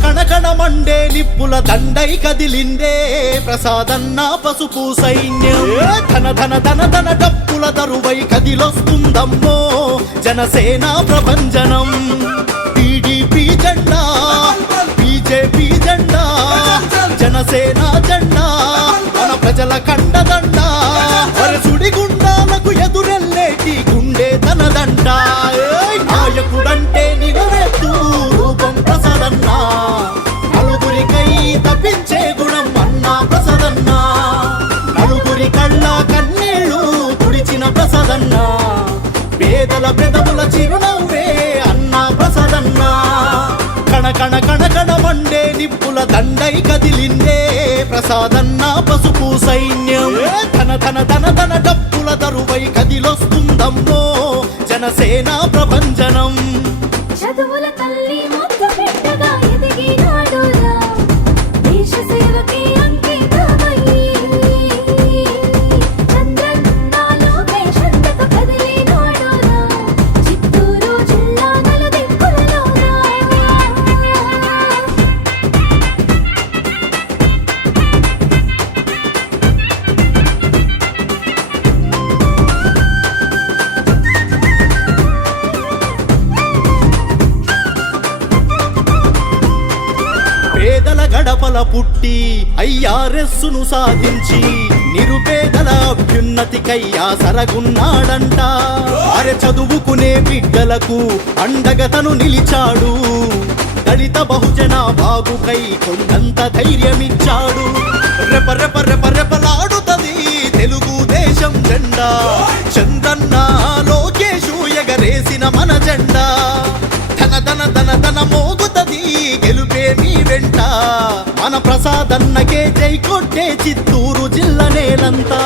కణ మండే నిప్పుల దండై కదిలిందే ప్రసాదన్న పసుపు సైన్యం ధన ధన ధన ధన డప్పుల దరువై కదిలొస్తుందమ్మో జనసేన ప్రభంజనం టీడీపీ జెండా బీజేపీ జెండా జనసేన జెండా మన ప్రజల కండదండ సుడిగుండాలకు ఎదురెల్లేటి గుండె తనదండ నాయకుడంటే నిలవెత్తు రూపం ప్రసాదన్న నలుగురికై తప్పించే గుణం అన్నా ప్రసాదన్న నలుగురి కళ్ళ కన్నీళ్లు తుడిచిన ప్రసాదన్న పేదల పెదవుల చిరునవ్వే అన్నా ప్రసాదన్న కణ మండే నిప్పుల దండై కదిలిందే ప్రసాదన్న పసుపు సైన్యం ధన ధన ధన ధన డప్పుల దరువై కదిలొస్తుందమ్మో జనసేన ప్రభంజనం చదువుల తల్లి ముద్దు బిడ్డగా ఎదిగినాడురా దేశ సేవకి అంకితమయ్యి చంద్రన్న లోకేశంతకు కదిలినాడురా చిత్తూరు జిల్లా నలుదిక్కులలోనా పేదల గడపల పుట్టి ఐఆర్ఎస్సును సాధించి నిరుపేదల అభ్యున్నతికై ఆసరగున్నాడంట అరె చదువుకునే బిడ్డలకు అండగా తను నిలిచాడు దళిత బహుజన బాగుకై కొండంత ధైర్యమిచ్చాడు రెప రెప రెప రెపలాడుతది తెలుగుదేశం జెండా చంద్రన్న లోకేశు ఎగరేసిన మన జెండా ధన ధన ధన ధన మోగుతది గెలుపే మీ వెంట మన ప్రసాదన్నకే జై కొట్టే చిత్తూరు జిల్లా నేలంతా